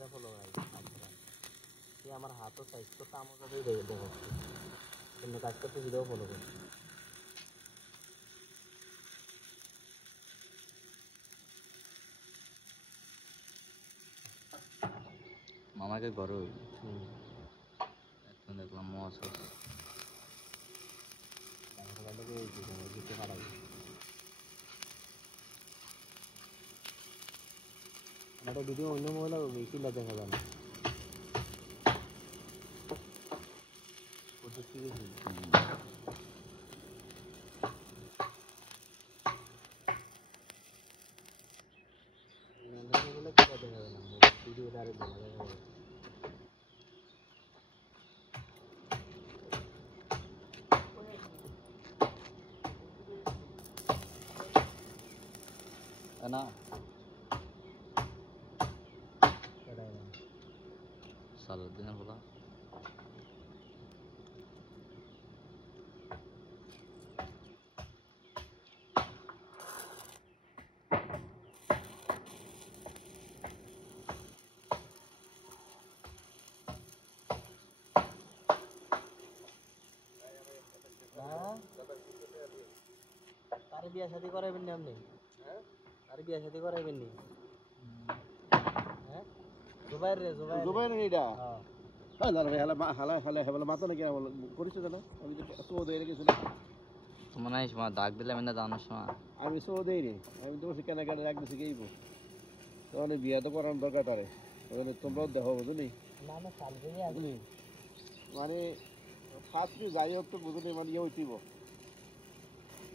ultra follow ভাই ultra এই আমার হাতও সাইজ করতে আমার কাছেই দেখে অন্য কাজ করতে ভিডিও ফলো করি মামাকে ঘরে এখন দেখলাম মহাশয় দিতে পারাই একটা ভিডিও অন্য মহিলা বেশি দেখা যায় না প্রযুক্তি বেশি দেখা যায় না ভিডিওটা আরে দেখা যায় না সালুদ্দিনের বলা তার বিয়া শাদী করাইবেন না আপনি তার বিয়া শাদী করাইবেন নি হ্যাঁ জুবাইর এটা হ্যাঁ দাঁড়া ভাই হালা মাথা নাকি করিস না আমি তো সো দেই রেখেছি না তোমার নাই সময় ডাক দিলে আমি না জানার সময় আমি সো দেই রে আমি তো সে কেনা কেনা রাখতেছি কেইবো তাহলে বিয়া তো করার দরকার তারে তাহলে তোমরাও দেখো বুঝলি না না সালবেই আসলি মানে ফার্স্ট যাই হোক তো বুঝলি মানে ইয়ে হইতিব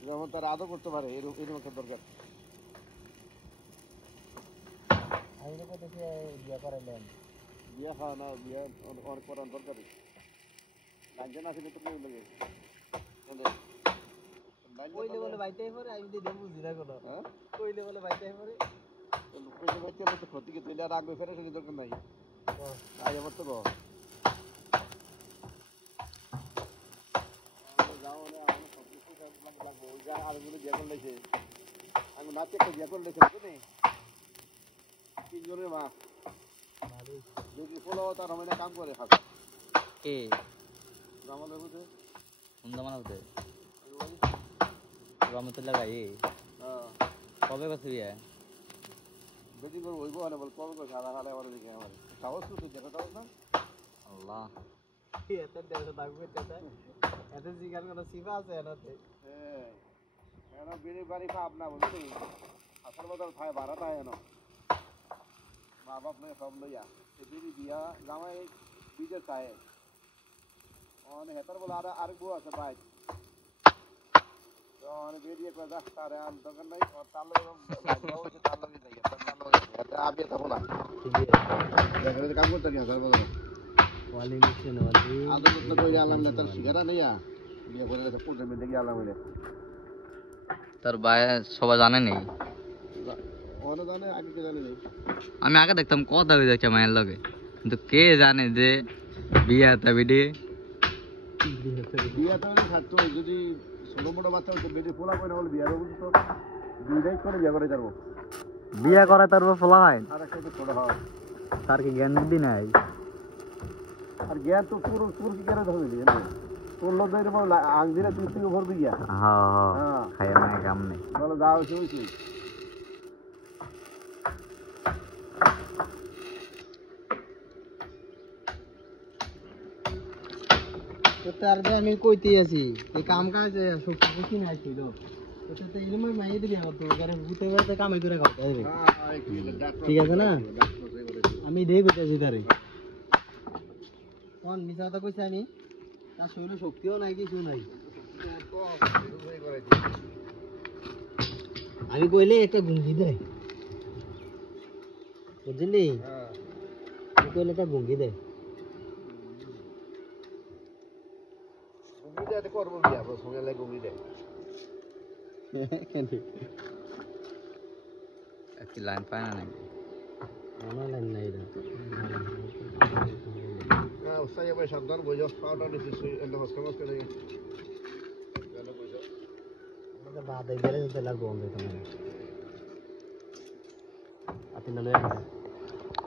যেমন তার আদর করতে পারে এরকম একটা দরকার আমি তো কইতেছি বিয়া করাইলেন বিয়া হয় না বিয়া অনেক করার দরকার লাইন না আসলে তো কেউ লাগে কইলে বলে বাইতেই পরে আমি তো দেবো বুঝি না কোনো কইলে বলে বাইতেই পরে কইলে বাইতে তো ক্ষতি কে তুইলে আর আগে ফেরে শুনি দরকার নাই আই আমার তো গো যাও না আমার সব কিছু লাগবে ওই যা আর গুলো বিয়া করে লাইছে আমি নাচে একটা বিয়া করে লাইছে বুঝলি তিনজনের মা যদি ফলো তার হবে না কাম করে খাবে কে আমাদের বুঝে সুন্দরমানা হতে রহমতুল্লাহ ভাই কবে করছে বিয়ে বেটিং করে হইব না বল কবে করে সাদা খালে আমার দিকে আমার সাহস তো দেখাটাও না আল্লাহ এত দেড় থাকবে এত জিগার কোনো সিফা আছে এনাতে হ্যাঁ এনা বিড়ি বাড়ি পাপ না বুঝলি আসল বাজার থায় ভাড়া থায় এনো মা বাপ লইয়া সব লইয়া বিড়ি দিয়া জামাই বিজের চায় অনেক হেতার বলে আর বউ আছে বাইক অনেক বেরিয়ে করে যা তার আর দোকান নাই তার লগে তার লগে যাই এটা আপনি থাকো না ঠিক কাম করতে কি স্যার বলো ওয়ালি মিশন ওয়ালি আদর তো কই আলাম না তার সিগারা নেইয়া বিয়ে করে গেছে পুজো মে দেখি আলাম হইলে তার ভাই সবাই জানে নেই ওরা জানে আগে কে জানে নেই আমি আগে দেখতাম কথা হয়ে যাচ্ছে মায়ের লগে কিন্তু কে জানে যে বিয়ে তা বিডি বিয়ে তো থাকতো যদি ছোট বড় বাচ্চা হতো বেটি পোলা করে বলে বিয়ে হবে তো দুইটাই করে বিয়ে করে যাবো বিয়ে করে তার ফলা হয় আর একটা ছোট হয় তার কি জ্ঞান বুদ্ধি নাই আর জ্ঞান তো পুরো কি জ্ঞান ধরে দিয়ে না তোর লোক ধরে বল আংজিরা তুই ভরবি গিয়া হ্যাঁ খায় না কাম নেই বলো দাও হইছে তো তার যে আমি কইতে আছি এই কাম কাজ সত্যি কিছু নাই ছিল তো তো ইলমে মাই দিবি আমার তো কারণ ভূতে ভূতে কামাই করে খাওয়া হবে ঠিক আছে না আমি দেই কইতেছি তারে কোন মিছা কথা কইছি আমি তার শরীরে শক্তিও নাই কিছু নাই আমি কইলে একটা গুঙ্গি দেয় বুঝলি আমি কইলে একটা গুঙ্গি দেয় গুঙ্গি দেয় করবো বিয়া সঙ্গে লাগে গুঙ্গি দেয় একটি লাইন পায় না নাকি আমার লাইন নাই রে হ্যাঁ ওসাই ভাই সাবধান বুঝো পাউডার দিছি এন্ড হসমাস করে গেল বুঝো আমাকে বাদে গেলে তো লাগবো আমরা তোমার আপনি না লয়ে